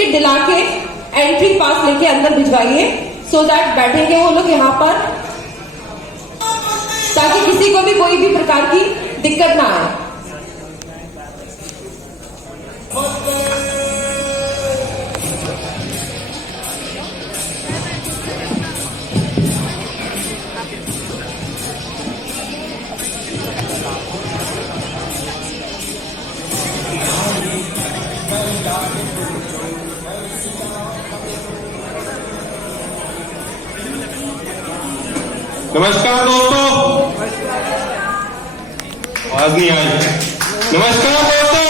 Ticket दिला के entry पास लेके अंदर भिजवाइए, सो दैट बैठेंगे वो लोग यहाँ पर, ताकि किसी को भी कोई भी प्रकार की दिक्कत ना आए। नमस्कार दोस्तों, आवाज नहीं आई। नमस्कार दोस्तों,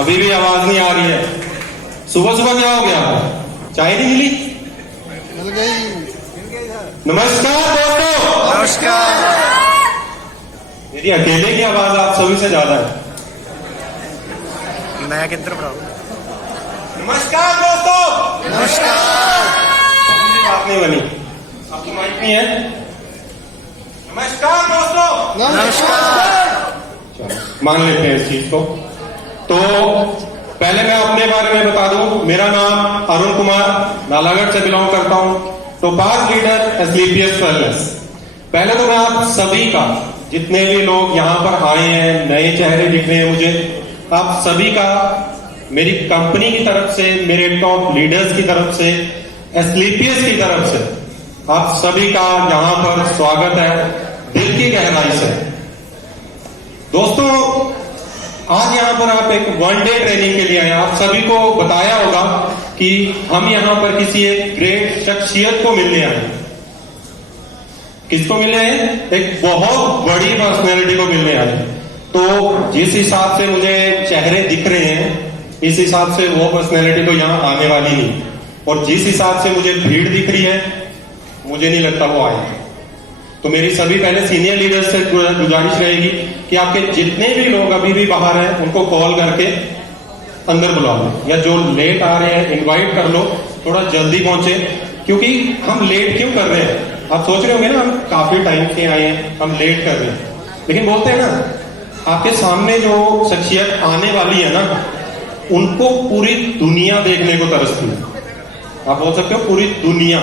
अभी भी आवाज नहीं आ रही है। सुबह सुबह क्या हो गया, चाय नहीं मिली? मिल गई। नमस्कार दोस्तों। नमस्कार। मेरी अकेले की आवाज आप सभी से ज्यादा है। मैं किधर पढ़ाऊं? नमस्कार दोस्तों। नमस्कार। अभी भी बात नहीं बनी, आपकी माइक नहीं है। नमस्कार दोस्तों। नमस्कार। चलो, मान लेते हैं इस चीज को। तो पहले मैं अपने बारे में बता दूं, मेरा नाम अरुण कुमार, नालागढ़ से बिलोंग करता हूं, टोपाज लीडर एस्क्लेपियस वेलनेस। पहले तो मैं आप सभी का, जितने भी लोग यहाँ पर आए हैं, नए चेहरे दिख रहे हैं मुझे, आप सभी का मेरी कंपनी की तरफ से, मेरे टॉप लीडर्स की तरफ से, एस्क्लेपियस की तरफ से आप सभी का यहाँ पर स्वागत है, दिल की गहराई से। दोस्तों, आज यहाँ पर आप एक वन डे ट्रेनिंग के लिए आए। आप सभी को बताया होगा कि हम यहाँ पर किसी एक ग्रेट शख्सियत को मिलने आए। किसको मिलने आए? एक बहुत बड़ी पर्सनैलिटी को मिलने आए। तो जिस हिसाब से मुझे चेहरे दिख रहे हैं, इस हिसाब से वो पर्सनैलिटी तो यहाँ आने वाली नहीं, और जिस हिसाब से मुझे भीड़ दिख रही है, मुझे नहीं लगता वो आए। तो मेरी सभी पहले सीनियर लीडर्स से गुजारिश रहेगी कि आपके जितने भी लोग अभी भी बाहर हैं, उनको कॉल करके अंदर बुला लो, या जो लेट आ रहे हैं इनवाइट कर लो, थोड़ा जल्दी पहुंचे। क्योंकि हम लेट क्यों कर रहे हैं? आप सोच रहे होंगे ना, हम काफी टाइम से आए हैं, हम लेट कर रहे हैं, लेकिन बोलते हैं ना, आपके सामने जो शख्सियत आने वाली है ना, उनको पूरी दुनिया देखने को तरसती है। आप बोल सकते हो पूरी दुनिया।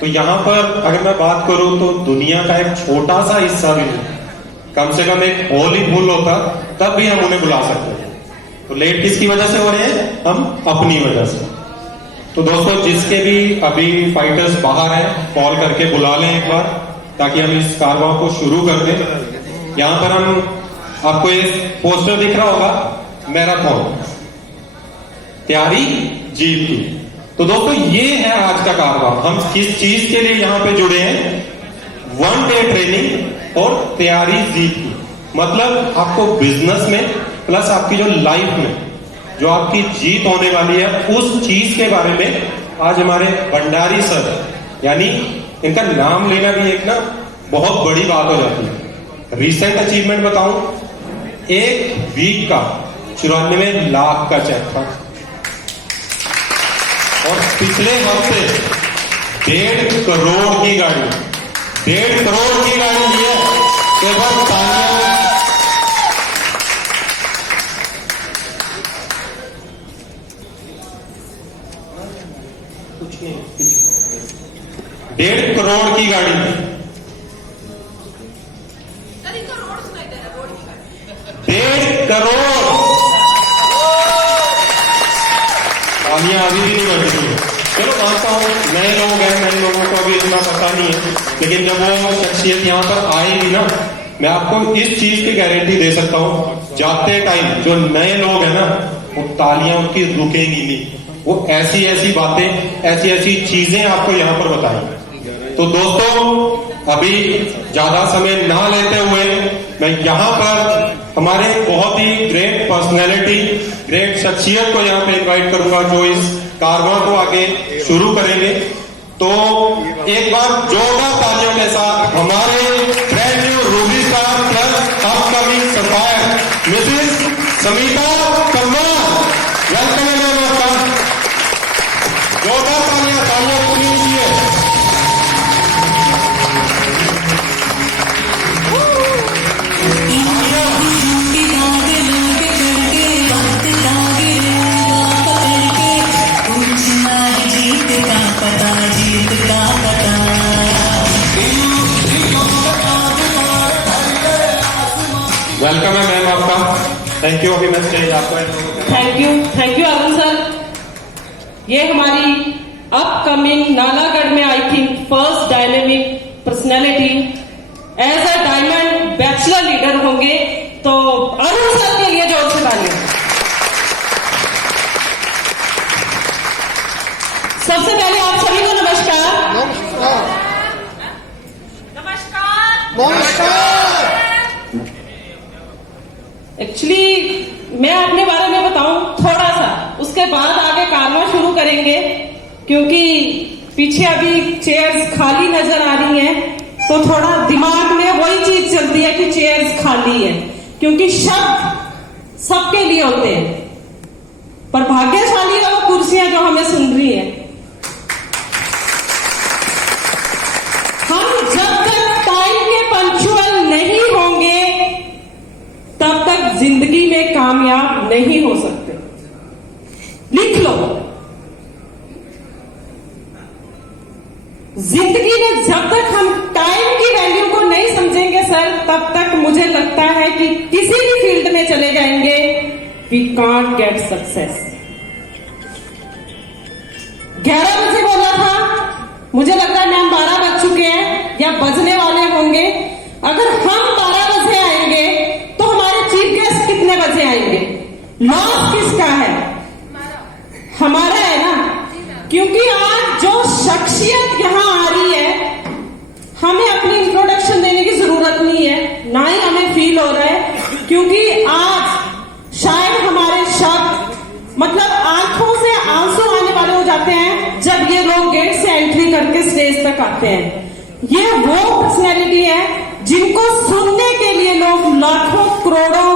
तो यहाँ पर अगर मैं बात करूं तो दुनिया का एक छोटा सा हिस्सा भी नहीं, कम से कम एक होल ही फुल होता, तब भी हम उन्हें बुला सकते हैं। तो लेट किसकी वजह से हो रहे हैं? हम अपनी वजह से। तो दोस्तों, जिसके भी अभी फाइटर्स बाहर हैं, कॉल करके बुला लें एक बार, ताकि हम इस कारवां को शुरू कर दें। यहाँ पर हम, आपको एक पोस्टर दिख रहा होगा, मैराथन, तैयारी जीत की। तो दोस्तों, ये है आज का कारवां। हम किस चीज के लिए यहाँ पे जुड़े हैं? वन डे ट्रेनिंग और तैयारी जीत की। मतलब आपको बिजनेस में प्लस आपकी जो लाइफ में जो आपकी जीत होने वाली है, उस चीज के बारे में आज हमारे भंडारी सर, यानी इनका नाम लेना भी एक ना बहुत बड़ी बात हो जाती है। रिसेंट अचीवमेंट बताऊं, एक वीक का 94 लाख का चेक था, और पिछले हफ्ते 1.5 करोड़ की गाड़ी, 1.5 करोड़ की गाड़ी ली है। केवल तालियां। कुछ नहीं, 1.5 करोड़ की गाड़ी, 1.5 करोड़। तालियां अभी भी नहीं बज रही। चलो मानता हूँ नए लोग हैं, नए लोगों को अभी इतना पता नहीं है, लेकिन जब वो शख्सियत यहाँ पर आएगी ना, मैं आपको इस चीज की गारंटी दे सकता हूँ, जाते टाइम जो नए लोग हैं ना, वो तालियां उनकी रुकेंगी नहीं। वो ऐसी ऐसी बातें, ऐसी ऐसी चीजें आपको यहाँ पर बताएंगे। तो दोस्तों, अभी ज्यादा समय ना लेते हुए मैं यहाँ पर हमारे बहुत ही ग्रेट पर्सनैलिटी, ग्रेट शख्सियत को यहाँ पे इनवाइट करूंगा, जो इस कारवां को आगे शुरू करेंगे। तो एक बार जोरदार तालियों के साथ हमारे brand new ruby star plus upcoming sapphire missus Samita Kamma, welcome है आपका। जोरदार तालियां, तालियां पूरी कीजिए। थैंक यू अभी मैं स्टेज आपका थैंक यू अरुण सर। ये हमारी अपकमिंग नालागढ़ में I think first dynamic personality as a diamond bachelor leader होंगे, तो अरुण सर के लिए जोर से तालियां। सबसे पहले आप सभी को नमस्कार। नमस्कार। एक्चुअली मैं अपने बारे में बताऊं थोड़ा सा, उसके बाद आगे कारवां शुरू करेंगे, क्योंकि पीछे अभी चेयर्स खाली नजर आ रही हैं, तो थोड़ा दिमाग में वही चीज चलती है कि चेयर्स खाली है, क्योंकि शब्द सबके लिए होते हैं, पर भाग्यशाली है वो कुर्सियां जो हमें सुन रही हैं। हम जब तक टाइम के पंक्चुअल नहीं होंगे तब तक जिंदगी में कामयाब नहीं हो सकते। लिख लो, जिंदगी में जब तक हम टाइम की वैल्यू को नहीं समझेंगे सर, तब तक मुझे लगता है कि किसी भी फील्ड में चले जाएंगे, वी कांट गेट सक्सेस। 11 बजे बोला था, मुझे लगता है मैम 12 बज चुके हैं या बजने वाले होंगे। अगर हम 12 बजे आएंगे तो हमारे चीफ गेस्ट कितने बजे आएंगे? लॉस किसका है? हमारा है ना, क्योंकि आज जो शख्सियत यहां आ रही है, हमें अपनी इंट्रोडक्शन देने की जरूरत नहीं है, ना ही हमें फील हो रहा है, क्योंकि आज शायद हमारे शब्द मतलब आंखों से आंसू आने वाले हो जाते हैं जब ये लोग गेट से एंट्री करके स्टेज तक आते हैं। ये वो पर्सनैलिटी है जिनको सुनने के लिए लोग लाखों करोड़ों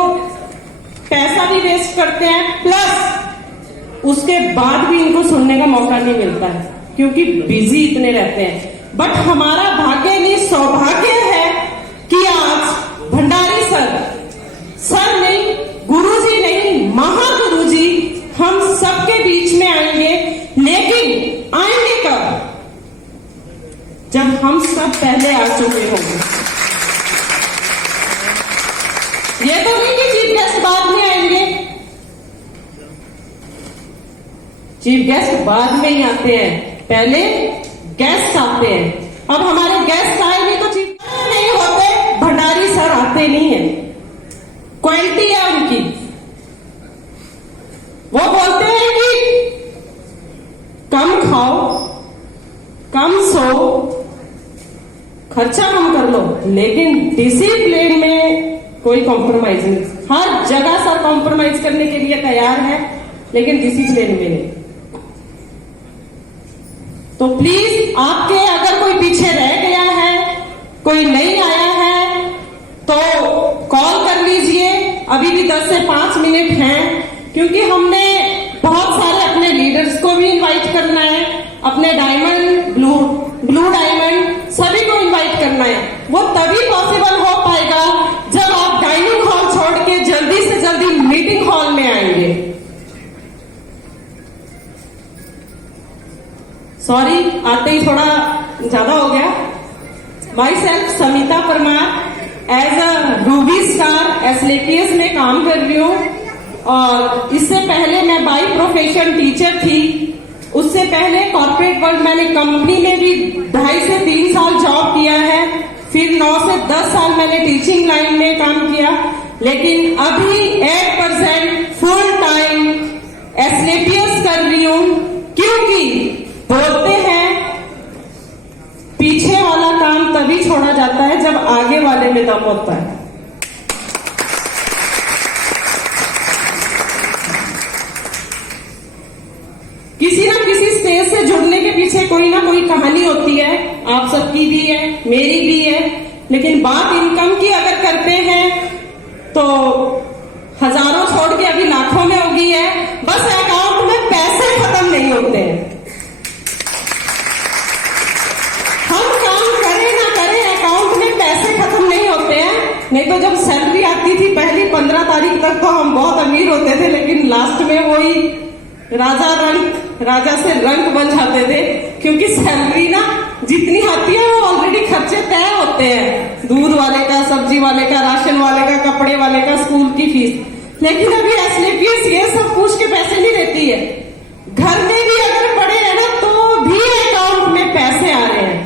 पैसा भी वेस्ट करते हैं, प्लस उसके बाद भी इनको सुनने का मौका नहीं मिलता है, क्योंकि बिजी इतने रहते हैं। बट हमारा भाग्य नहीं, सौभाग्य है कि आज भंडारी सर नहीं, गुरुजी नहीं, महागुरुजी हम सबके बीच में आएंगे। लेकिन आएंगे कब? जब हम सब पहले आ चुके होंगे। ये तो नहीं कि चीफ गेस्ट बाद में आएंगे, चीफ गेस्ट बाद में ही आते हैं, पहले गेस्ट आते हैं। अब हमारे गेस्ट आए नहीं तो चीफ नहीं होते, भंडारी सर आते नहीं है। क्वालिटी है उनकी, वो बोलते हैं कि कम खाओ, कम सो, खर्चा कम कर लो, लेकिन डिसिप्लिन में कोई कॉम्प्रोमाइज नहीं। हर जगह सर कॉम्प्रोमाइज करने के लिए तैयार है, लेकिन डिसिप्लिन में नहीं। तो प्लीज आपके अगर कोई पीछे रह गया है, कोई नहीं आया है, तो कॉल कर लीजिए। अभी भी 10 से 5 मिनट हैं, क्योंकि हमने बहुत सारे अपने लीडर्स को भी इनवाइट करना है, अपने डायमंड, ब्लू डायमंड सभी को इनवाइट करना है। वो तभी पॉसिबल हो पाएगा जब आप डाइनिंग हॉल छोड़ के जल्दी से जल्दी मीटिंग हॉल में आएंगे। सॉरी, आते ही थोड़ा ज्यादा हो गया। Myself Samita Parmar, as a ruby star एसलेटियस में काम कर रही हूँ, और इससे पहले मैं बाई प्रोफेशन टीचर थी। उससे पहले कॉर्पोरेट वर्ल्ड मैंने कंपनी में भी 2.5 से 3 साल जॉब किया है, फिर 9 से 10 साल मैंने टीचिंग लाइन में काम किया, लेकिन अभी 8% फुल टाइम एसलेटियस कर रही हूँ। क्योंकि बोलते हैं पीछे वाला काम तभी छोड़ा जाता है जब आगे वाले में दम होता है। किसी ना किसी स्टेज से जुड़ने के पीछे कोई ना कोई कहानी होती है, आप सबकी भी है, मेरी भी है। लेकिन बात इनकम की अगर करते हैं तो हजारों छोड़ के अभी लाखों में हो गई है, बस अकाउंट में पैसे खत्म नहीं होते हैं। हम काम करें ना करें, अकाउंट में पैसे खत्म नहीं होते हैं। नहीं तो जब सैलरी आती थी पहली 15 तारीख तक तो हम बहुत अमीर होते थे, लेकिन लास्ट में वही राजा से रंग बन जाते थे, क्योंकि सैलरी ना जितनी आती है वो ऑलरेडी खर्चे तय होते हैं, दूध वाले का, सब्जी वाले का, राशन वाले का, कपड़े वाले का, स्कूल की फीस। लेकिन अभी एसलेपीएस ये सब पूछ के पैसे नहीं देती है। घर में भी अगर पड़े हैं ना तो भी अकाउंट में पैसे आ रहे हैं।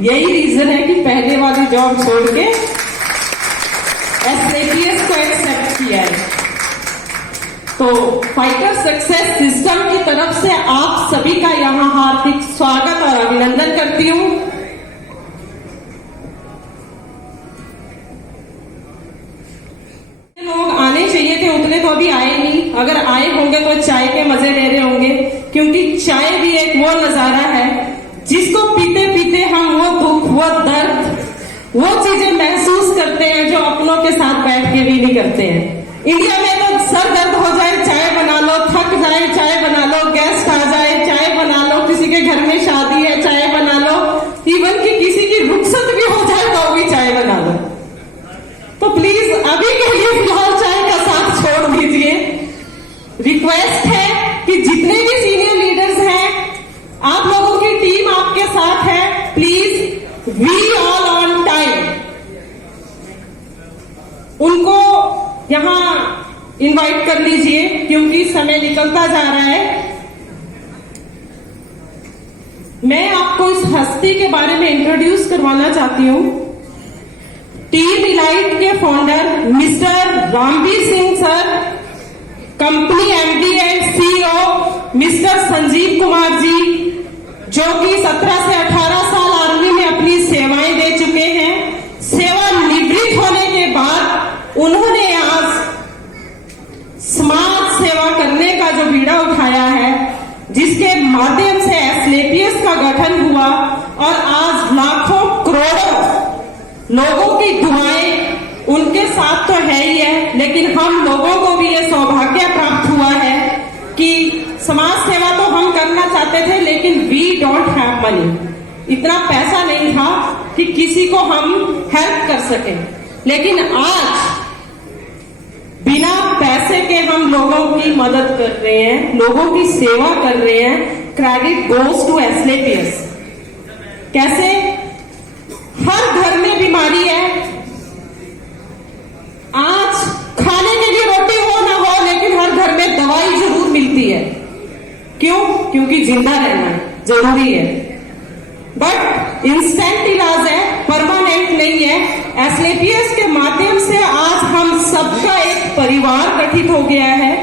यही रीजन है कि पहले वाली जॉब छोड़ के एसलेपीएस को एक्सेप्ट किया है। तो फाइटर सक्सेस सिस्टम की तरफ से आप सभी का यहां हार्दिक स्वागत और अभिनंदन करती हूं। लोग आने चाहिए थे उतने तो अभी आए नहीं। अगर आए होंगे तो चाय के मजे ले रहे होंगे, क्योंकि चाय भी एक वो नजारा है जिसको पीते पीते हम वो दुख, वो दर्द, वो चीजें महसूस करते हैं जो अपनों के साथ बैठ के भी नहीं करते हैं। इंडिया में तो सर दर्द हो जाए चाय बना लो, थक जाए चाय बना लो, गेस्ट आ जाए चाय बना लो, किसी के घर में शादी है चाय बना लो, इवन कि किसी की रुखसत भी हो जाए तो भी चाय बना लो। तो प्लीज अभी के लिए फिलहाल चाय का साथ छोड़ दीजिए। रिक्वेस्ट है कि जितने भी सीनियर लीडर्स हैं, आप लोगों की टीम आपके साथ है, please we all on time उनको यहां इनवाइट कर लीजिए, क्योंकि समय निकलता जा रहा है। मैं आपको इस हस्ती के बारे में इंट्रोड्यूस करवाना चाहती हूं। टीम इलाइट के founder mister Ramveer Singh sir, company MD and CEO mister Sanjeev Kumar ji, जो कि 17 से 18 साल आर्मी में अपनी सेवाएं दे चुके हैं। सेवानिवृत्त होने के बाद उन्होंने आज समाज सेवा करने का जो बीड़ा उठाया है, जिसके माध्यम से एसलेपीएस का गठन हुआ और आज लाखों करोड़ों लोगों की दुआएं उनके साथ तो है ही है, लेकिन हम लोगों को भी ये सौभाग्य प्राप्त हुआ है कि समाज सेवा तो हम करना चाहते थे, लेकिन वी डोंट हैव मनी। इतना पैसा नहीं था कि किसी को हम हेल्प कर सके, लेकिन आज बिना पैसे के हम लोगों की मदद कर रहे हैं, लोगों की सेवा कर रहे हैं। क्रेडिट गोज टू एसलेपीएस। कैसे? हर घर में बीमारी है। आज खाने के लिए रोटी हो ना हो, लेकिन हर घर में दवाई जरूर मिलती है। क्यों? क्योंकि जिंदा रहना जरूरी है। बट इंस्टेंट इलाज है, परमानेंट नहीं है। एसलेपीएस के माध्यम से आज हम सबका एक परिवार गठित हो गया है।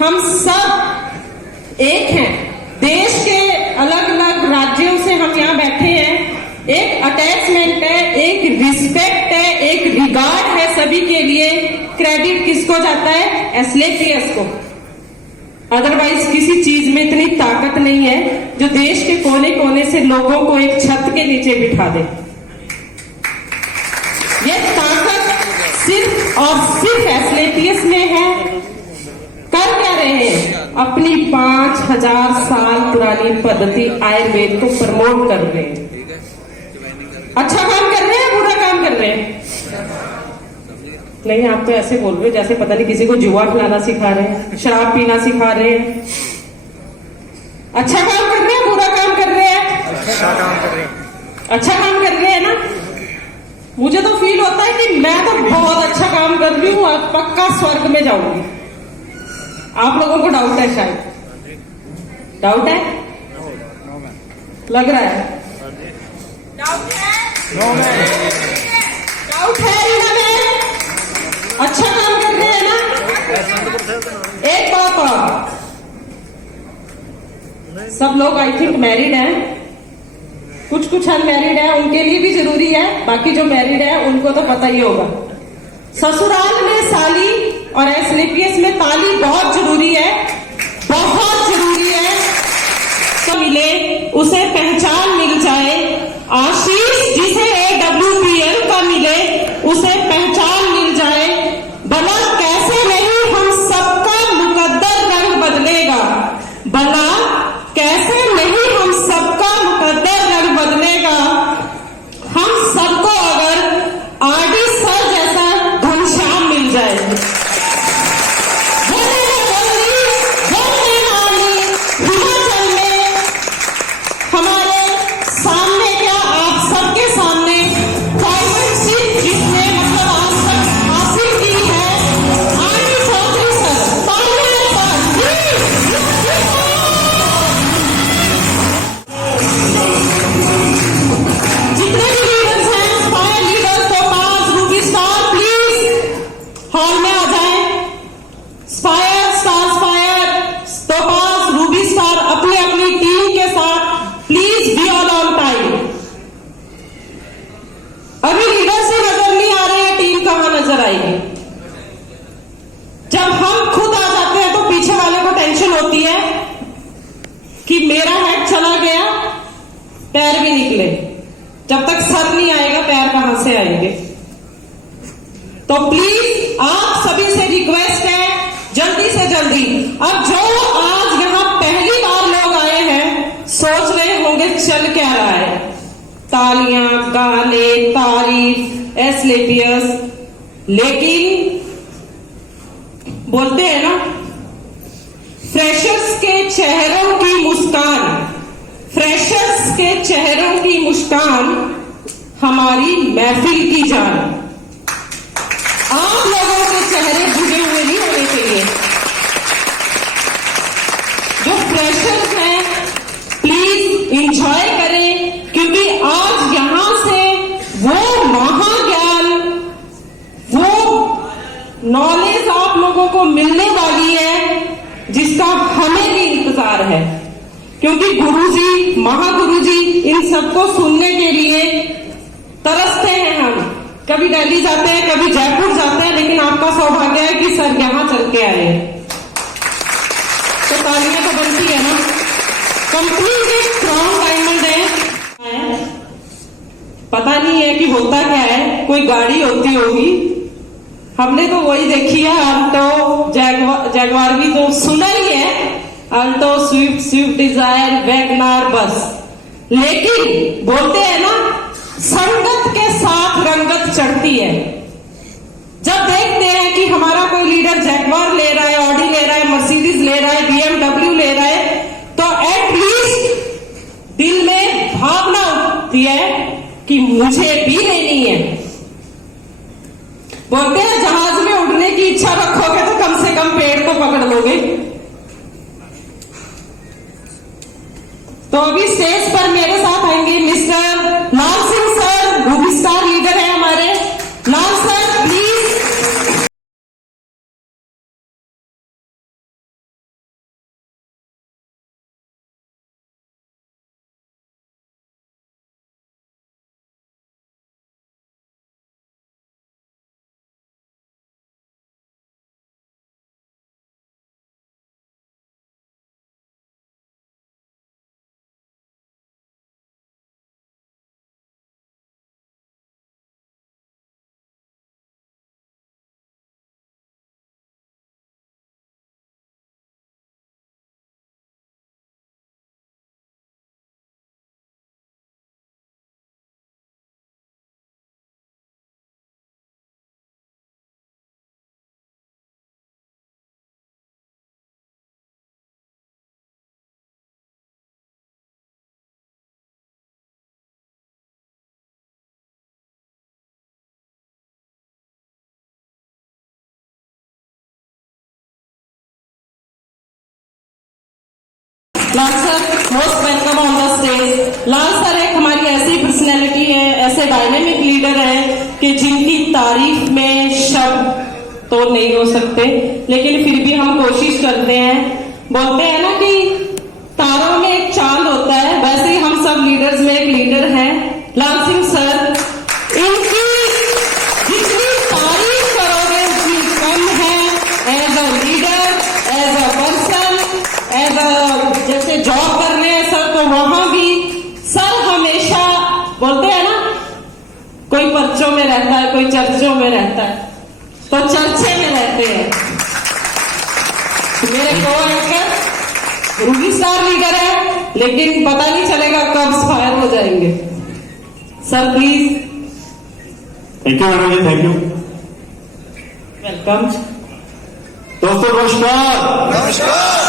हम सब एक हैं। देश के अलग अलग राज्यों से हम यहाँ बैठे हैं। एक अटैचमेंट है, एक रिस्पेक्ट है, एक रिगार्ड है सभी के लिए। क्रेडिट किसको जाता है? एसलेपीएस को। अदरवाइज किसी चीज में इतनी ताकत नहीं है जो देश के कोने कोने से लोगों को एक छत के नीचे बिठा दे। ये ताकत सिर्फ और सिर्फ एसलेपीएस में है। कर क्या रहे हैं? अपनी 5000 साल पुरानी पद्धति आयुर्वेद को प्रमोट कर रहे हैं। अच्छा काम कर रहे हैं, बुरा काम कर रहे हैं? नहीं, आप तो ऐसे बोल रहे हो जैसे पता नहीं किसी को जुआ खिलाना सिखा रहे हैं, शराब पीना सिखा रहे हैं। अच्छा काम कर रहे हैं, बुरा काम कर रहे हैं? अच्छा काम कर रहे हैं। अच्छा काम कर रहे हैं ना? मुझे तो फील होता है कि मैं तो बहुत अच्छा काम कर रही हूँ, पक्का स्वर्ग में जाऊंगी। आप लोगों को डाउट है? शायद डाउट है, लग रहा है डाउट है। डाउट है ना? में अच्छा काम कर रहे हैं ना? एक बात और, सब लोग आई थिंक मैरिड हैं, कुछ कुछ अनमैरिड है, उनके लिए भी जरूरी है। बाकी जो मैरिड है उनको तो पता ही होगा। ससुराल में साली और एसलेपीएस में ताली बहुत जरूरी है, बहुत जरूरी है। तो मिले, उसे पहचान मिल जाए। आशीष जिसे AWPL का मिले, उसे पहचान मिल जाए। भला कैसे नहीं हम सबका मुकद्दर रंग बदलेगा। भला कैसे नहीं हम सबका मुकद्दर रंग बदलेगा। हम सबको अगर आरडी सर जैसा घनश्याम मिल जाए, बोलेगा चला गया पैर भी निकले, जब तक सर नहीं आएगा पैर कहां से आएंगे। तो प्लीज आप सभी से रिक्वेस्ट है, जल्दी से जल्दी। अब जो आज यहां पहली बार लोग आए हैं सोच रहे होंगे चल क्या रहा है, तालियां, गाने, तारीफ, एस्लेपियस, लेकिन बोलते हैं ना, फ्रेशर्स के चेहरों की मुस्कान, फ्रेशर्स के चेहरों की मुस्कान हमारी महफिल की जान। आप लोगों के चेहरे भुगे हुए नहीं होने चाहिए। जो फ्रेशर्स हैं प्लीज इंजॉय करें, क्योंकि आज यहां से वो महाज्ञान, वो नॉलेज आप लोगों को मिलने वाली है जिसका हमें भी इंतजार है। क्योंकि गुरुजी, महागुरुजी इन सबको सुनने के लिए तरसते हैं। हम कभी दिल्ली जाते हैं, कभी जयपुर जाते हैं, लेकिन आपका सौभाग्य है कि सर यहां चल के आए, तो तालियां तो बनती है ना। कंप्लीट एक स्ट्रॉन्ग डायमंड है। पता नहीं है कि होता क्या है, कोई गाड़ी होती होगी, हमने तो वही देखी है, अल्टो, जैगवार भी तो सुना ही है, अल्टो, स्विफ्ट डिजायर, वैगनार, बस। लेकिन बोलते हैं ना, संगत के साथ रंगत चढ़ती है। जब देखते हैं कि हमारा कोई लीडर जैगवार ले रहा है, ऑडी ले रहा है, मर्सिडीज ले रहा है, BMW ले रहा है, तो एटलीस्ट दिल में भावना उठती है कि मुझे भी लेनी है। बोलते हैं जहाज में उड़ने की इच्छा रखोगे तो कम से कम पेड़ तो पकड़ लोगे। तो अभी स्टेज पर मेरे साथ आएंगे mister Lal Singh sir, movie star leader है हमारे। Lal sir please. Lal sir most welcome on the stage. Lal sir एक हमारी ऐसी पर्सनैलिटी है, ऐसे डायनेमिक लीडर है कि जिनकी तारीफ में शब्द तो नहीं हो सकते, लेकिन फिर भी हम कोशिश करते हैं। बोलते हैं ना कि तारों में एक चांद होता है, वैसे ही हम सब लीडर्स में एक लीडर हैं लाल सिंह सर। इनकी जितनी तारीफ करोगे उतनी कम है। As a leader, as a person, as a जैसे जॉब कर रहे हैं सर, तो वहां भी सर हमेशा बोलते हैं ना, कोई पर्चों में रहता है, कोई चर्चों में रहता है, तो चर्चे में रहते हैं। मेरे को एंकर रूबी स्टार लीडर है, लेकिन पता नहीं चलेगा कब फायर हो जाएंगे। Sir please. Thank you madam ji, thank you. Welcome. दोस्तों नमस्कार। नमस्कार।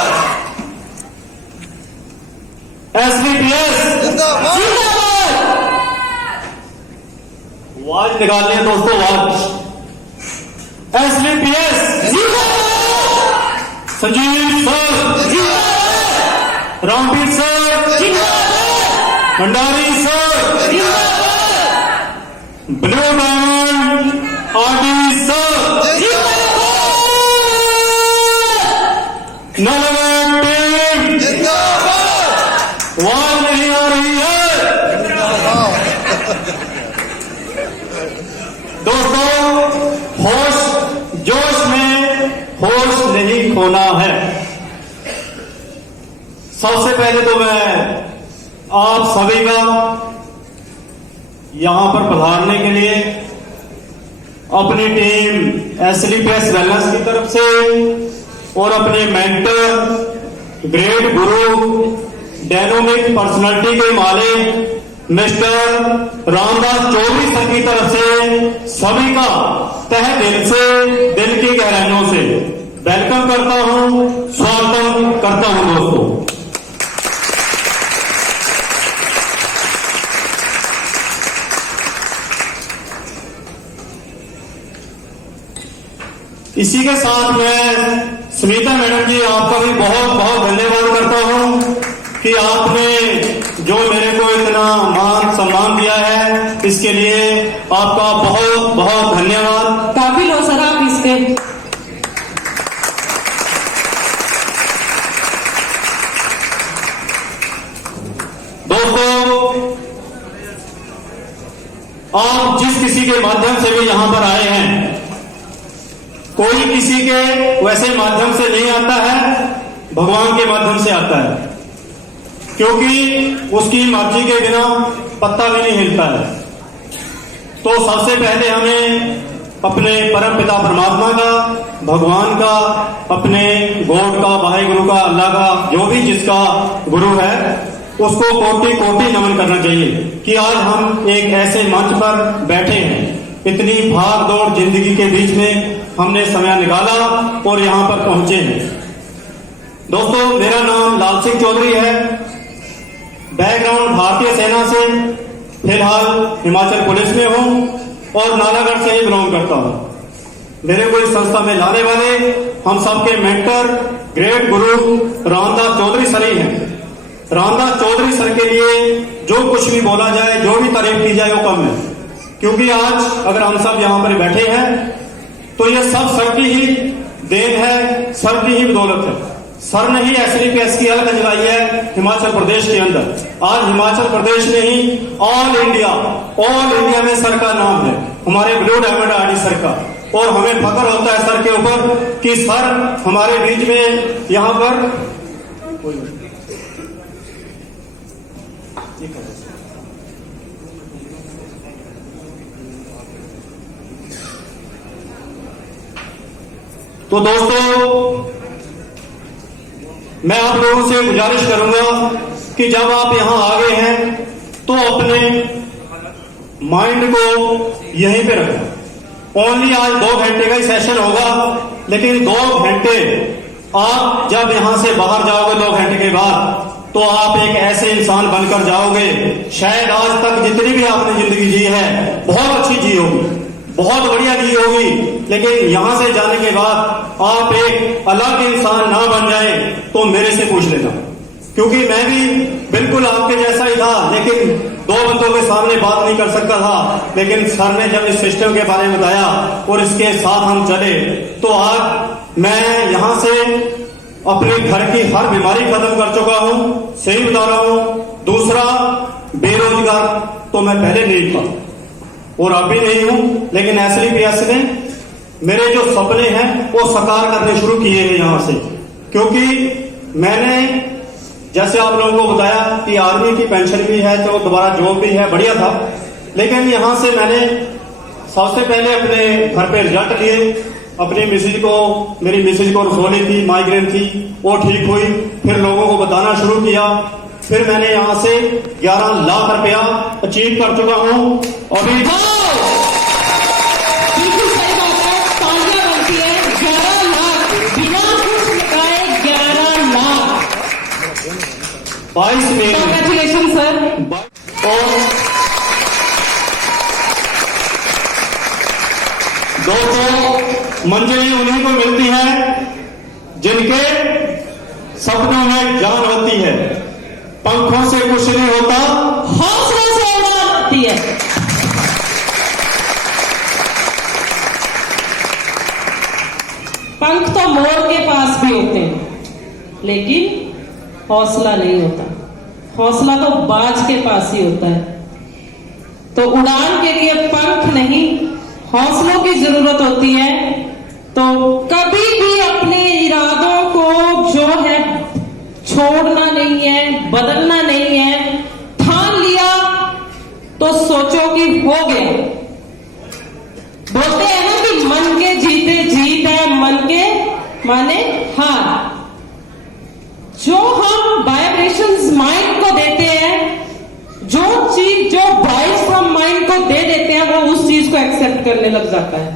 एसवीपीएस जिंदाबाद। आवाज निकालनी है दोस्तों, आवाज। SVPS Sanjeev sir, Ramveer sir, Bhandari sir, blue diamond RD sir, Nalwa team जिंदाबाद। आवाज नहीं आ रही है दोस्तों। होश जोश में होश नहीं खोना है। सबसे पहले तो मैं आप सभी का यहां पर पधारने के लिए अपनी टीम एसलीपीएस वेलनेस की तरफ से और अपने मेंटर ग्रेट गुरु डायनामिक पर्सनालिटी के मालिक मिस्टर रामदास चौधरी सर की तरफ से सभी का तहे दिल से, दिल की गहराइयों से वेलकम करता हूं, स्वागत करता हूं दोस्तों। इसी के साथ मैं स्मिता मैडम जी आपका भी बहुत बहुत धन्यवाद करता हूं कि आपने जो मेरे को इतना मान सम्मान दिया है, इसके लिए आपका बहुत बहुत धन्यवाद। काबिल हो सर आप इसके। दोस्तों, आप जिस किसी के माध्यम से भी यहां पर आए हैं, कोई किसी के वैसे माध्यम से नहीं आता है, भगवान के माध्यम से आता है, क्योंकि उसकी मर्जी के बिना पत्ता भी नहीं हिलता है। तो सबसे पहले हमें अपने परम पिता परमात्मा का, भगवान का, अपने गॉड का, वाहिगुरु का, अल्लाह का, जो भी जिसका गुरु है, उसको कोटि कोटि नमन करना चाहिए कि आज हम एक ऐसे मंच पर बैठे हैं। इतनी भाग दौड़ जिंदगी के बीच में हमने समय निकाला और यहां पर पहुंचे हैं। दोस्तों, मेरा नाम लाल सिंह चौधरी है, बैकग्राउंड भारतीय सेना से, फिलहाल हिमाचल पुलिस में हूं और नालागढ़ से ही बिलोंग करता हूं। मेरे को इस संस्था में लाने वाले हम सबके मेंटर ग्रेट गुरु रामदास चौधरी सर ही हैं। रामदास चौधरी सर के लिए जो कुछ भी बोला जाए, जो भी तारीफ की जाए, वो कम है, क्योंकि आज अगर हम सब यहां पर बैठे हैं तो ये सब सर की ही देन है, सर की ही बदौलत है। सर ने ही एसलीपीएस की अलग जलाई है हिमाचल प्रदेश के अंदर। आज हिमाचल प्रदेश में ही ऑल इंडिया में सर का नाम है, हमारे ब्लू डायमंड आरडी सर का। और हमें फख्र होता है सर के ऊपर कि सर हमारे बीच में यहां पर तो दोस्तों, मैं आप लोगों से गुजारिश करूंगा कि जब आप यहां आ गए हैं तो अपने माइंड को यहीं पे रखें। ओनली आज 2 घंटे का ही सेशन होगा, लेकिन 2 घंटे आप जब यहां से बाहर जाओगे 2 घंटे के बाद, तो आप एक ऐसे इंसान बनकर जाओगे, शायद आज तक जितनी भी आपने जिंदगी जी है बहुत अच्छी जी होगी, बहुत बढ़िया जी होगी, लेकिन यहां से जाने के बाद आप एक अलग इंसान ना बन जाए तो मेरे से पूछ लेना, क्योंकि मैं भी बिल्कुल आपके जैसा ही था, लेकिन 2 बंदों के सामने बात नहीं कर सकता था। लेकिन सर ने जब इस सिस्टम के बारे में बताया और इसके साथ हम चले, तो आज मैं यहां से अपने घर की हर बीमारी खत्म कर चुका हूं, सही बता रहा हूं। दूसरा, बेरोजगार तो मैं पहले नहीं था और अभी नहीं हूं, लेकिन एसलीपीएस ने मेरे जो सपने हैं वो साकार करने शुरू किए हैं यहां से, क्योंकि मैंने जैसे आप लोगों को बताया कि आर्मी की पेंशन भी है, तो दोबारा जॉब भी है, बढ़िया था। लेकिन यहां से मैंने सबसे पहले अपने घर पे रिजल्ट लिए, अपनी मेरी मिसेज को रसोली थी, माइग्रेन थी, वो ठीक हुई, फिर लोगों को बताना शुरू किया। फिर मैंने यहां से 11 लाख रुपया अचीव कर चुका हूं। अभी बिल्कुल सही बात है, तालियां बनती है। 11 लाख बिना कुछ लगाए, 11 लाख। 22 में कांग्रेचुलेशन सर। और दोस्तों, मंजिलें उन्हीं को मिलती हैं जिनके सपनों में जान होती है। पंखों से कुछ नहीं होता, हौसले से उड़ान होती है। पंख तो मोर के पास भी होते हैं, लेकिन हौसला नहीं होता। हौसला तो बाज के पास ही होता है। तो उड़ान के लिए पंख नहीं, हौसलों की जरूरत होती है। तो कभी भी अपने इरादों को जो है छोड़ना नहीं है, बदलना नहीं है। हो गया। बोलते हैं ना कि मन के जीते जीत है, मन के माने हार। जो हम वाइब्रेशंस माइंड को देते हैं, जो चीज जो वाइब्स फ्रॉम माइंड को दे देते हैं, वो उस चीज को एक्सेप्ट करने लग जाता है।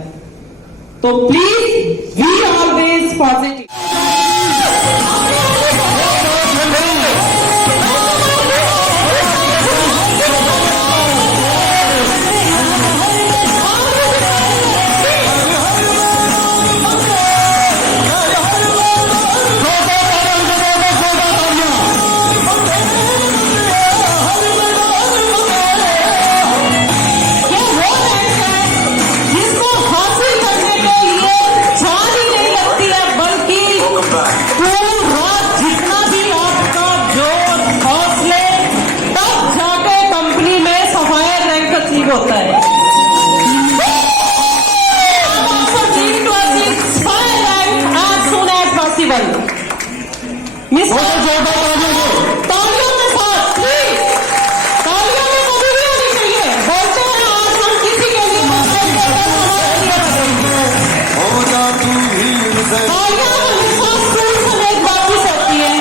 तो प्लीज बी ऑलवेज पॉजिटिव। होता है तालियों के साथ प्लीज, तालियों में कभी भी होनी चाहिए। बोलते हैं आज हम किसी के लिए तालियां हमेशा सुर समेत वापिस होती है।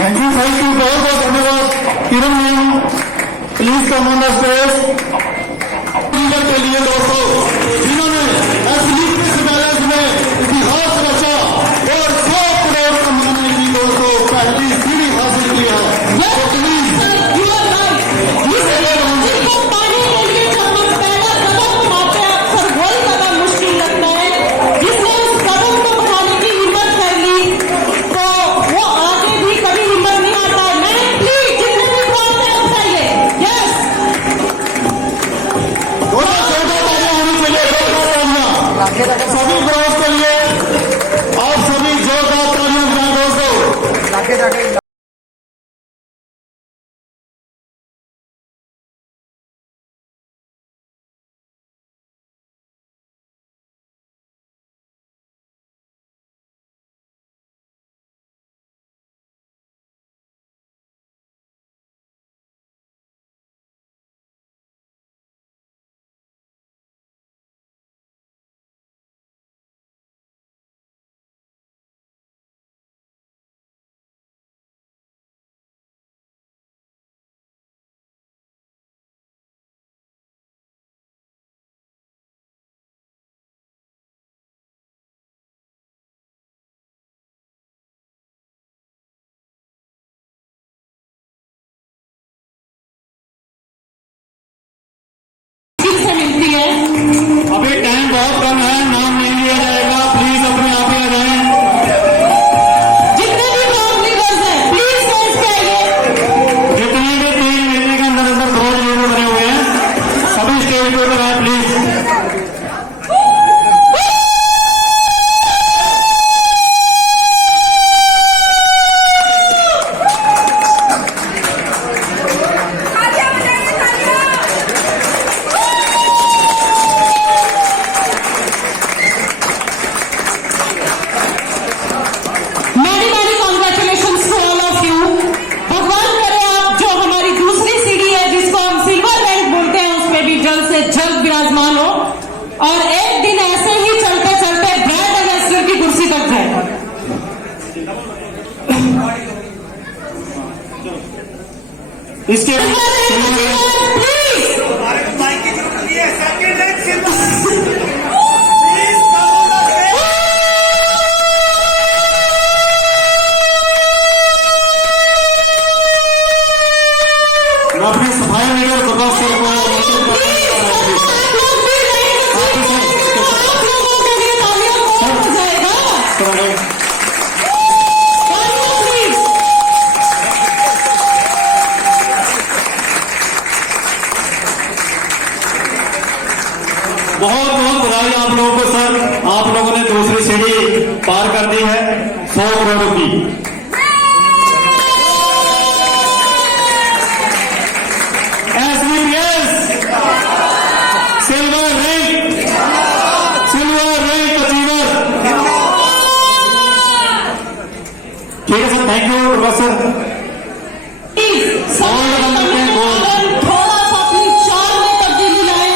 थैंक यू बहुत बहुत धन्यवाद। Kiran ma'am please come on the stage. के लिए दोस्तों जिन्होंने एथलीट बैलेंस में इतिहास रचा और 100 करोड़ कमाने की दोस्तों पहली सीढ़ी हासिल की है। सभी ग्रोथ के लिए आप सभी जोरदार तालियां बजाएं दोस्तों। अभी टाइम बहुत कम है, नाम नहीं लिया जाएगा, प्लीज अपने आप ही आ जाएं। जितने भी नाम लीडर्स हैं प्लीज स्टेज पे आइए। इसके मैं अपने सफाई लीडर प्रकाश सर को बहुत बहुत बधाई आप लोगों को सर, आप लोगों ने दूसरी सीढ़ी पार कर दी है 100 करोड़ की। SBPS silver rank achiever. ठीक है सर, थैंक यू प्रोफेसर। थोड़ा सा अपनी चाल में तब्दीली लाए,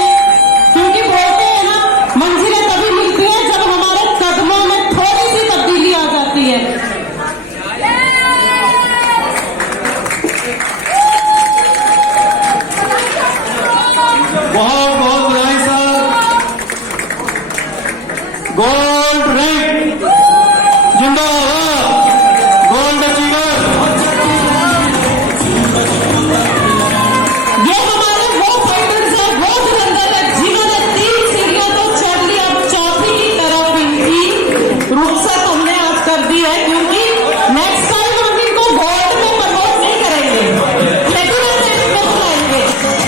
क्योंकि बोलते हैं ना मंजिलें तभी मिलती है जब हमारे कदमों में थोड़ी सी तब्दीली आ जाती है। बहुत बहुत बधाई सर। गोल्ड रैंक जिंदाबाद, गोल्ड अचीवर। ये हमारे वो फाइटर्स हैं, वो धुरंधर हैं जिन्होंने 3 सीढ़ियां तो चढ़ ली, अब चौथी की तरफ इनकी रुखसत हमने आज कर दी है, क्योंकि नेक्स्ट टाइम हम इनको गोल्ड में प्रमोट नहीं करेंगे, प्लेटिनम रैंक में बुलाएंगे।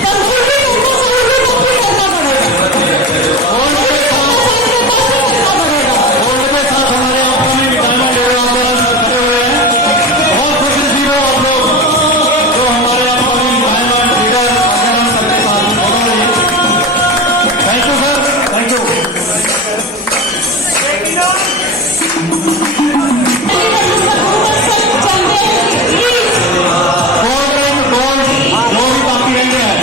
कंफ्यूजन उनको सही करना पड़ेगा, गोल्ड के साथ हमारे अपनी विधायक लेवल आंदोलन खड़े हुए हैं। बहुत खुश नसीब हो आप लोग जो हमारे अपनी विधायक लीडर आंदोलन सर के साथ होंगे। Thank you sir, thank you. Gold rank, gold जो भी बाकी रह गया है।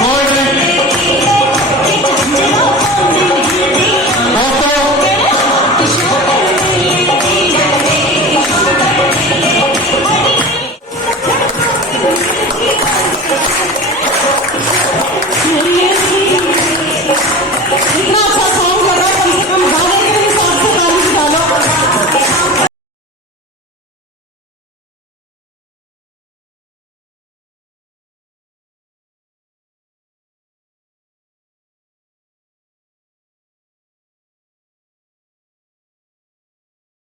गोल्ड रैंक इतना अच्छा सॉन्ग लगा, कम से कम गाने के हिसाब से ताली बजा लो।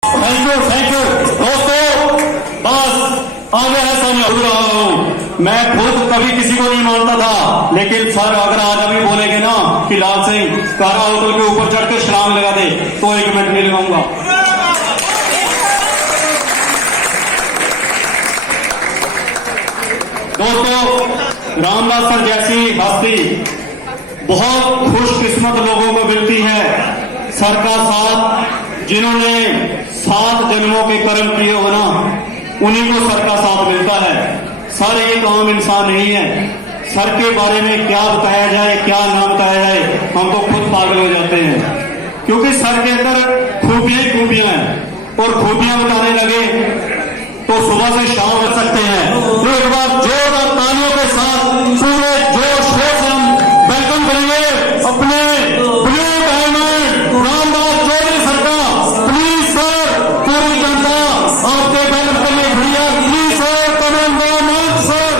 थैंक यू दोस्तों। बस आगे है समय हो रहा हूं। मैं खुद कभी किसी को नहीं मानता था, लेकिन सर अगर आज अभी बोलेंगे ना कि लाल सिंह कारा होटल के ऊपर चढ़ के छलांग लगा दे, तो 1 मिनट नहीं लगाऊंगा। दोस्तों, रामदास सर जैसी हस्ती बहुत खुशकिस्मत लोगों को मिलती है। सर का साथ जिन्होंने 7 जन्मों के कर्म किए हो ना, उन्हीं को सर का साथ मिलता है। सर एक आम इंसान नहीं है। सर के बारे में क्या बताया जाए, क्या ना बताया जाए, हम तो खुद पागल हो जाते हैं, क्योंकि सर के अंदर खूबियां ही खूबियां हैं, और खूबियां बताने लगे तो सुबह से शाम हो सकते हैं। तो एक बार जोरदार तालियों के साथ पूरे जोश शोर से हम वेलकम करेंगे अपने blue diamond Ramdas Chaudhary sir का। प्लीज सर, पूरी जनता आपके वेलकम के लिए भैया, प्लीज सर, कमेंट मंच sir.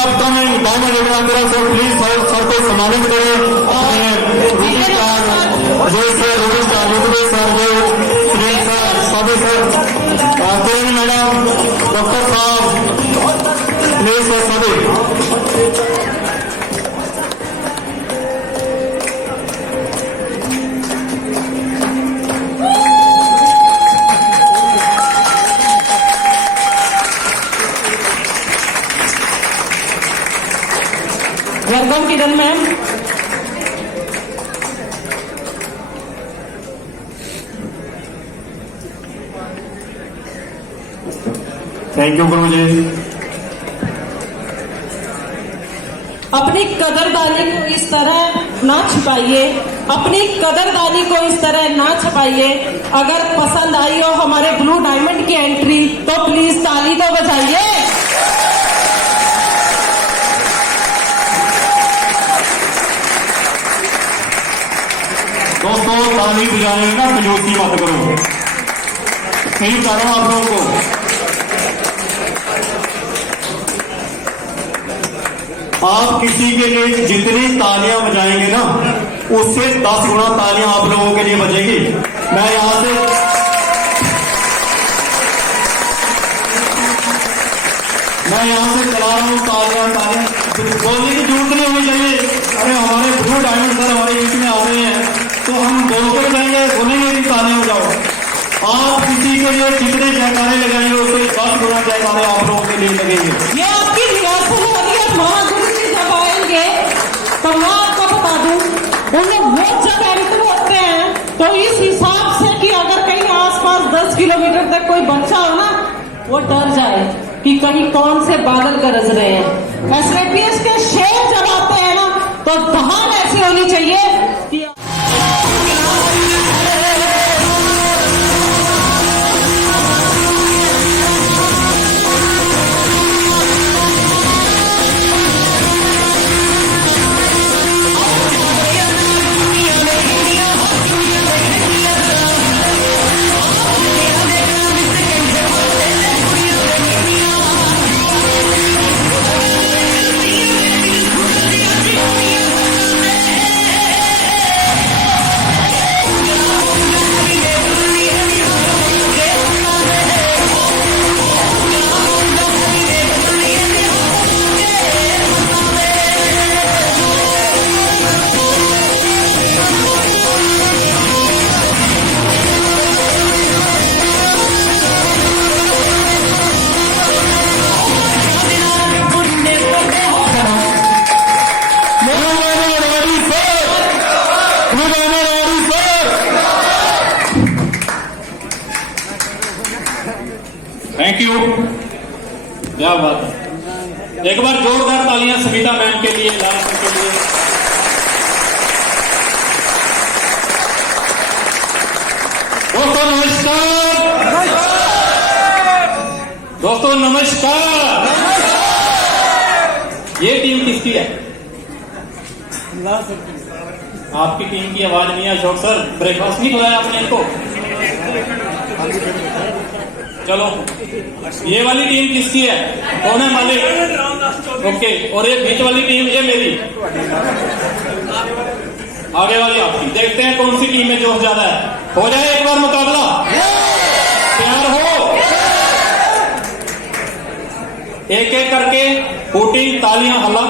Upcoming diamond adventure sir please sir को सम्मानित करें अपने रूबी स्टार सर जो सुनील सर सभी सर किरण मैडम डॉक्टर साहब प्लीज सर सभी welcome Kiran ma'am. Thank you guru ji. अपनी कदरदानी को इस तरह ना छुपाइए, अपनी कदरदानी को इस तरह ना छुपाइए। अगर पसंद आई हो हमारे ब्लू डायमंड की एंट्री तो प्लीज ताली तो बजाइए। दोस्तों ताली बजाने का कंजूसी मत करो, सही कर रहा हूं आप लोगों को। आप किसी के लिए जितनी तालियां बजाएंगे ना उससे 10 गुना तालियां आप लोगों के लिए बजेगी। मैं यहां से चला रहा हूं तालियां बोलने की जरूरत नहीं होनी चाहिए। अरे हमारे ब्लू डायमंड सर हमारे बीच में आ रहे हैं तो हम बोलते जाएंगे, बोलेंगे कि तालियां बजाओ। आप किसी के लिए जितने जयकारे लगाएंगे उससे 10 गुना जयकारे आप लोगों के लिए लगेंगे। ये आपकी रियासत महागुरु जी जब आएंगे तो मैं आपको बता दूं उन्हें वो जब एंटर होते हैं तो इस हिसाब से कि अगर कहीं आसपास 10 किलोमीटर तक कोई बच्चा हो ना वो डर जाए कि कहीं कौन से बादल गरज रहे हैं। एसएपीएस के शेर जब आते हैं ना तो दहाड़ ऐसी होनी चाहिए कि थैंक यू, क्या बात है। एक बार जोरदार तालियां सविता मैम के लिए, लाल के लिए। दोस्तों नमस्कार, दोस्तों नमस्कार। ये टीम किसकी है? आपकी टीम की आवाज नहीं है अशोक सर। ब्रेकफास्ट नहीं खिलाया आपने इनको? चलो ये वाली टीम किसकी है? कौन है मालिक? ओके, और ये बीच वाली टीम ये मेरी, आगे वाली आपकी। देखते हैं कौन सी टीम में जोश ज्यादा है। हो जाए एक बार मुकाबला, तैयार हो? एक एक करके फूटिंग तालियां हल्ला।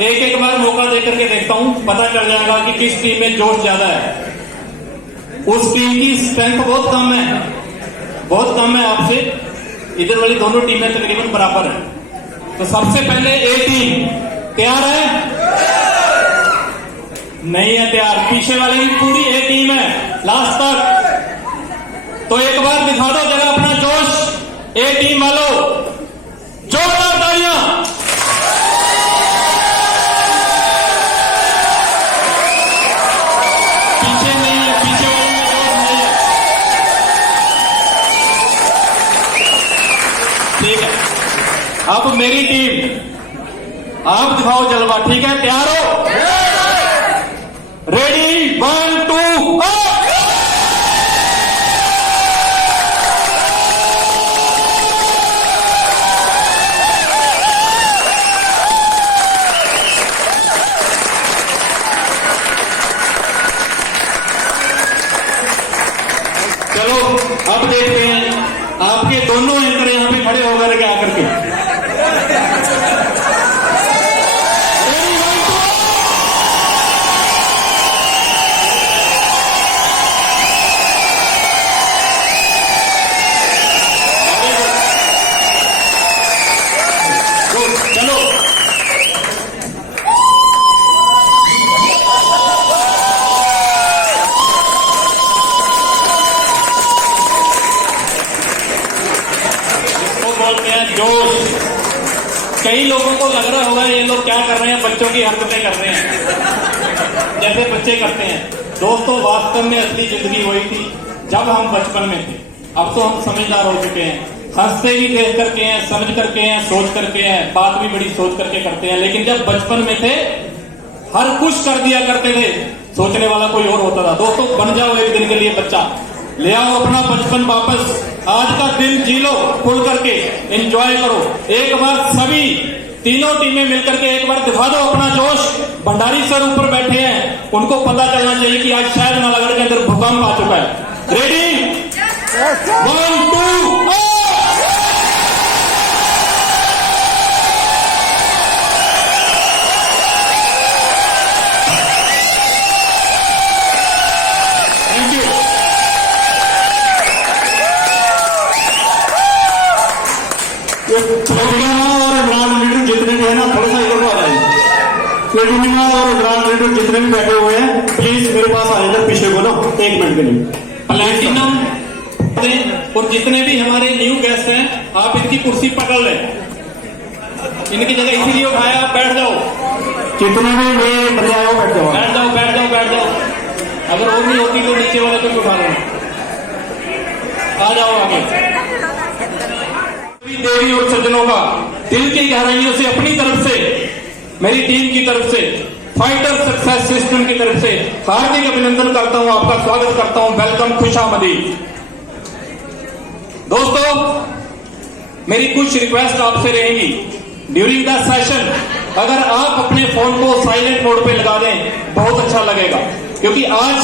एक एक बार मौका देकर के देखता हूं, पता चल जाएगा कि किस टीम में जोश ज्यादा है। उस टीम की स्ट्रेंथ बहुत कम है, बहुत कम है आपसे। इधर वाली दोनों टीमें तकरीबन बराबर है। तो सबसे पहले ए टीम तैयार है? नहीं है तैयार। पीछे वाली भी पूरी ए टीम है लास्ट तक। तो एक बार दिखा दो जरा अपना जोश ए टीम वालों, जोरदार तालियां। अब मेरी टीम, आप दिखाओ जलवा, ठीक है? तैयार हो? रेडी? 1 लोग क्या कर रहे हैं, बच्चों की हरकतें कर रहे हैं जैसे बच्चे करते हैं। दोस्तों, वास्तव में असली जिंदगी वही थी जब हम बचपन में थे। अब तो हम समझदार हो चुके हैं, हंसते भी देख करके हैं, समझ करके हैं, सोच करके हैं, बात भी बड़ी सोच करके करते हैं। लेकिन जब बचपन में थे हर कुछ कर दिया करते थे, सोचने वाला कोई और होता था। दोस्तों, बन जाओ एक दिन के लिए बच्चा, ले आओ अपना बचपन वापस, आज का दिन जी लो, खुल करके एंजॉय करो। एक बार सभी तीनों टीमें मिलकर के एक बार दिखा दो अपना जोश। भंडारी सर ऊपर बैठे हैं, उनको पता चलना चाहिए कि आज शायद नालागढ़ के अंदर भूकंप आ चुका है। रेडी, 1 2 और इमरान लीडर जितने भी है ना, थोड़ा सा इधर को आ जाइए। प्लेटिनिमा और इमरान लीडर जितने भी बैठे हुए हैं, प्लीज मेरे पास आ जाए पीछे को ना 1 मिनट के लिए। प्लैटिनम और जितने भी हमारे न्यू गेस्ट हैं, आप इनकी कुर्सी पकड़ लें, इनकी जगह इसीलिए उठाया, आप बैठ जाओ। जितने भी नए बंदे आए हो बैठ जाओ, बैठ जाओ, बैठ जाओ, बैठ जाओ। अगर और नहीं होती तो नीचे वाले को उठा लेना। आ जाओ आगे। देवी और सज्जनों का दिल की गहराइयों से, अपनी तरफ से, मेरी टीम की तरफ से, फाइटर सक्सेस सिस्टम की तरफ से हार्दिक अभिनंदन करता हूं, आपका स्वागत करता हूं। वेलकम, खुशामदीद। दोस्तों, मेरी कुछ रिक्वेस्ट आपसे रहेंगी ड्यूरिंग द सेशन। अगर आप अपने फोन को साइलेंट मोड पे लगा दें, बहुत अच्छा लगेगा, क्योंकि आज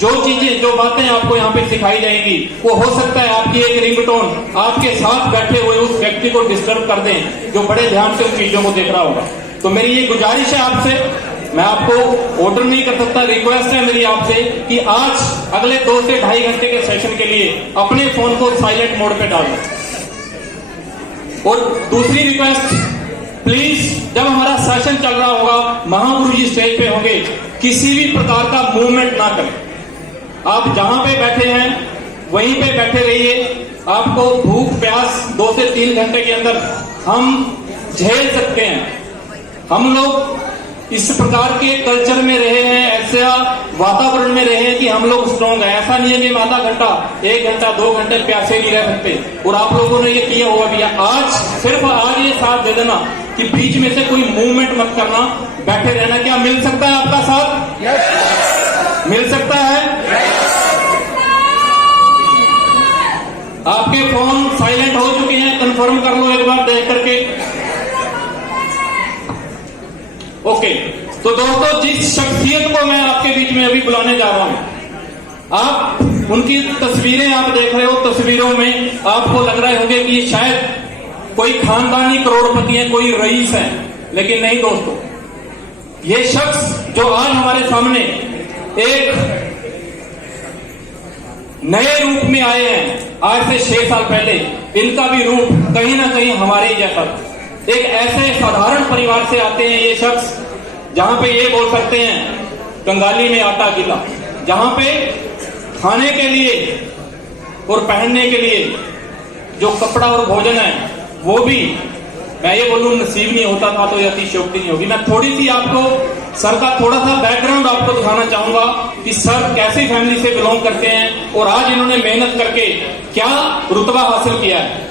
जो चीजें, जो बातें आपको यहाँ पे सिखाई जाएंगी, वो हो सकता है आपकी एक रिंगटोन आपके साथ बैठे हुए उस व्यक्ति को डिस्टर्ब कर दें, जो बड़े ध्यान से उन चीजों को देख रहा होगा। तो मेरी ये गुजारिश है आपसे, मैं आपको ऑर्डर नहीं कर सकता, रिक्वेस्ट है मेरी आपसे कि आज अगले 2 से 2.5 घंटे के सेशन के लिए अपने फोन को साइलेंट मोड पे डाल दें। और दूसरी रिक्वेस्ट, प्लीज जब हमारा सेशन चल रहा होगा, महागुरु जी स्टेज पे होंगे, किसी भी प्रकार का मूवमेंट ना करें। आप जहां पे बैठे हैं वहीं पे बैठे रहिए। आपको भूख प्यास 2 से 3 घंटे के अंदर हम झेल सकते हैं। हम लोग इस प्रकार के कल्चर में रहे हैं, ऐसा वातावरण में रहे हैं कि हम लोग स्ट्रॉन्ग है। ऐसा नहीं है कि हम आधा घंटा, 1 घंटा, 2 घंटे प्यासे नहीं रह सकते। और आप लोगों ने ये किया होगा भैया। आज सिर्फ आज ये साथ दे देना कि बीच में से कोई मूवमेंट मत करना, बैठे रहना। क्या मिल सकता है आपका साथ? yes. मिल सकता है? yes. आपके फोन साइलेंट हो चुके हैं, कंफर्म कर लो एक बार देख करके। ओके, तो दोस्तों, जिस शख्सियत को मैं आपके बीच में अभी बुलाने जा रहा हूं, आप उनकी तस्वीरें आप देख रहे हो। तस्वीरों में आपको लग रहे होंगे कि शायद कोई खानदानी करोड़पति है, कोई रईस है, लेकिन नहीं दोस्तों। ये शख्स जो आज हमारे सामने एक नए रूप में आए हैं, आज से 6 साल पहले इनका भी रूप कहीं ना कहीं हमारे ही जैसा। एक ऐसे साधारण परिवार से आते हैं ये शख्स, जहां पे ये बोल सकते हैं कंगाली में आटा गिला, जहां पे खाने के लिए और पहनने के लिए जो कपड़ा और भोजन है वो भी, मैं ये बोलूं, नसीब नहीं होता था तो ये अतिशयोक्ति नहीं होगी। मैं थोड़ी सी आपको सर का थोड़ा सा बैकग्राउंड आपको दिखाना चाहूंगा कि सर कैसी फैमिली से बिलोंग करते हैं और आज इन्होंने मेहनत करके क्या रुतबा हासिल किया है।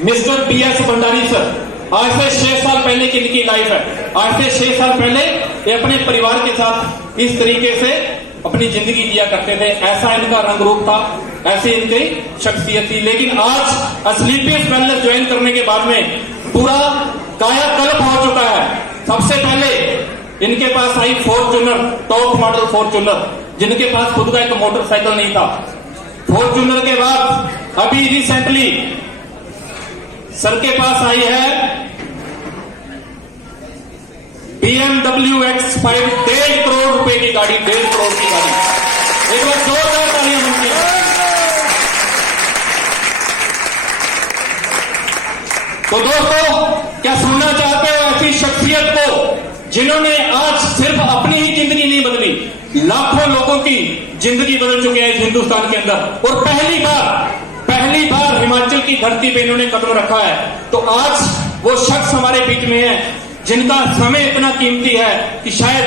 मिस्टर PS भंडारी सर, आज से 6 साल पहले की इनकी लाइफ है। आज से 6 साल पहले ये अपने परिवार के साथ इस तरीके से अपनी जिंदगी जिया करते थे। ऐसा इनका रंग रूप था, ऐसी इनकी शख्सियत थी। लेकिन आज स्लीपियस वेलनेस ज्वाइन करने के बाद में पूरा कायाकल्प हो चुका है। सबसे पहले इनके पास आई फॉर्च्यूनर, टॉप मॉडल फॉर्च्यूनर, जिनके पास खुद का एक मोटरसाइकिल नहीं था। फॉर्च्यूनर के बाद अभी रिसेंटली सर के पास आई है BMW X5, 1.5 करोड़ रुपए की गाड़ी, 1.5 करोड़ की गाड़ी। एक बार जोरदार तालियां बनती हैं। तो दोस्तों, क्या सुनना चाहते हो ऐसी शख्सियत को जिन्होंने आज सिर्फ अपनी ही जिंदगी नहीं बदली, लाखों लोगों की जिंदगी बदल चुके हैं इस हिंदुस्तान के अंदर, और पहली बार हिमाचल की धरती पे इन्होंने कदम रखा है। तो आज वो शख्स हमारे बीच में है जिनका समय इतना कीमती है कि शायद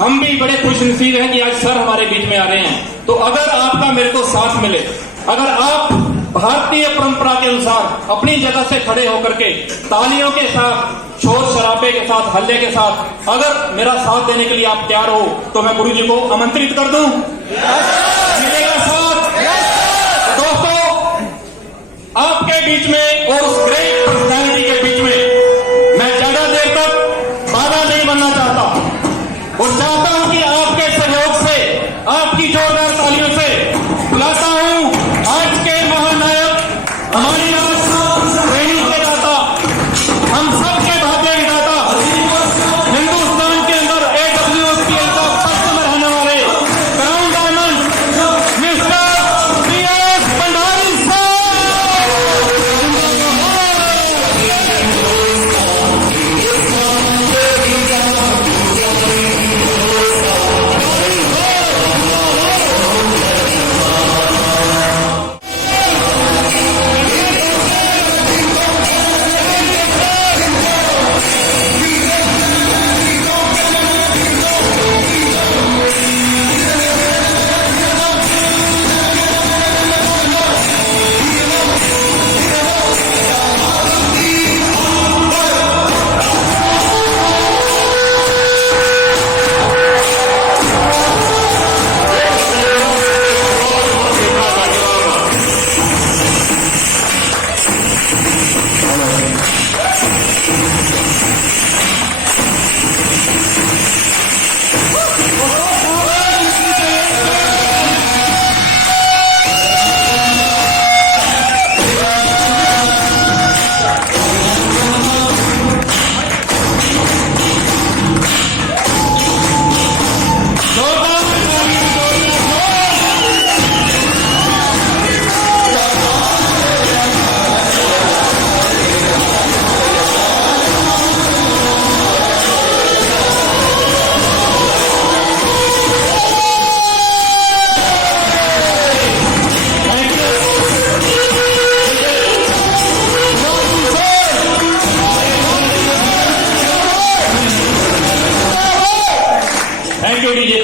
हम भी बड़े खुशनसीब हैं कि आज सर हमारे बीच में आ रहे हैं। तो अगर आपका मेरे को साथ मिले, अगर आप भारतीय परंपरा के अनुसार अपनी जगह से खड़े होकर के तालियों के साथ, शोर शराबे के साथ, हल्ले के साथ अगर मेरा साथ देने के लिए आप तैयार हो तो मैं गुरु जी को आमंत्रित कर दूं। मिलेगा साथ? दोस्तों, आपके बीच में और उस ग्रेट पर्सनैलिटी के बीच में मैं ज्यादा देर तक बाधा नहीं बनना चाहता और चाहता हूं कि आपके सहयोग से, आपकी जोरदार तालियों से बुलाता हूं आज के महानायक, हमारी ट्रेनिंग के दाता, हम सबके भाग्य विधाता, हिंदुस्तान के अंदर AWSPL का फर्स्ट में रहने वाले crown diamond mister PS Bhandari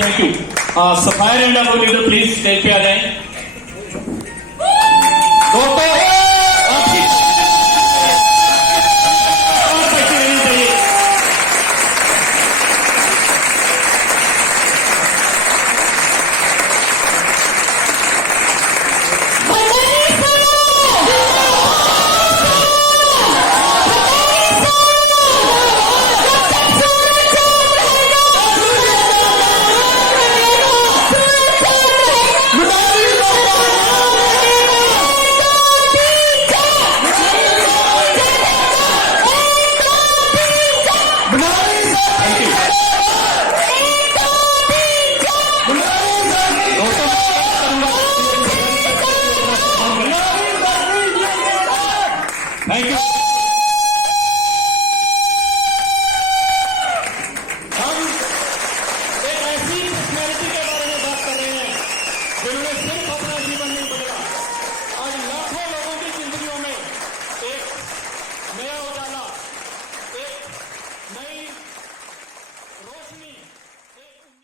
thank you. Sapphire and आपको लीडर प्लीज स्टेज पे आ जाएं। दोस्तों, आपकी और पैसे रहने चाहिए। Thank you.